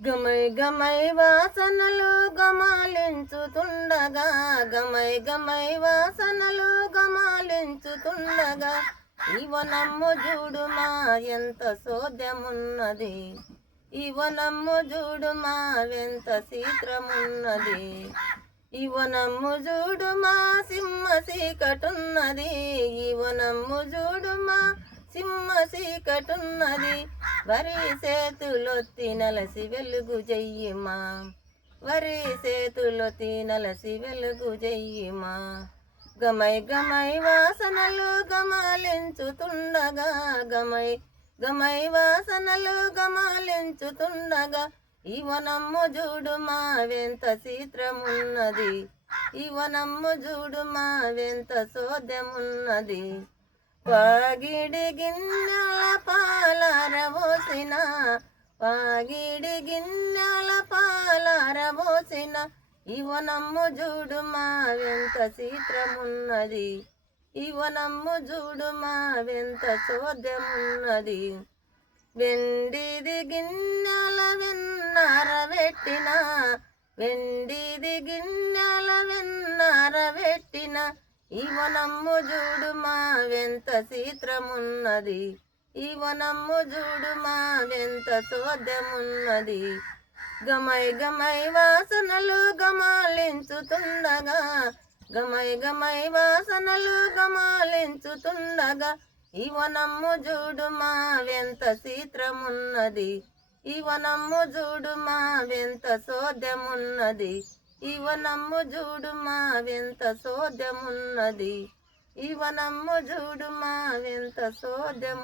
గమై గమై వాసనలు గమాలించుతుండగా, గమై గమై వాసనలు గమాలించుతుండగా, ఇవనమ్ము చూడుమా ఎంత సోద్యమున్నది, ఇవనమ్ము చూడుమా ఎంత శీఘ్రమున్నది, ఇవనమ్ము చూడుమా సింహ చీకటున్నది, ఇవనమ్ము చూడుమా సింహ చీకటున్నది, వరి చేతులొత్తి నలసి వెలుగు చెయ్యిమా, వరి చేతులొత్తి నలసి వెలుగు చెయ్యిమా. గమై గమై వాసనలు గమాలించుతుండగా, గమై గమై వాసనలు గమాలించుతుండగా, ఇవనమ్ము చూడుమా వెంత చిత్రమున్నది, ఇవనమ్ము చూడుమా వెంత సోద్యమున్నది. పాగిడి గిన్నెల పాలారబోసిన, పాగిడి గిన్నెల పాలారబోసిన, ఇవనమ్ము చూడుమా వెంత చిత్రమున్నది, ఇవనమ్ము చూడుమా వెంత సోద్యమున్నది. వెండిది గిన్నెల వెన్నారబెట్టిన, వెండిది గిన్నెల వెన్నారబెట్టిన, ఇవనమ్ము చూడుమా వెంత చిత్రమున్నది, ఇవనమ్ము చూడుమా వెంత సోద్యమున్నది. గమై గమై వాసనలు గమాలించుతుండగా, గమై గమై వాసనలు గమాలించుతుండగా, ఇవనమ్ము చూడుమా వెంత చిత్రమున్నది, ఇవనమ్ము చూడుమా వెంత సోద్యమున్నది, ఇవనమ్ము చూడుమా వెంత సోద్యమున్నది, ఇవనమ్ము చూడుమా వెంత సోద్యము.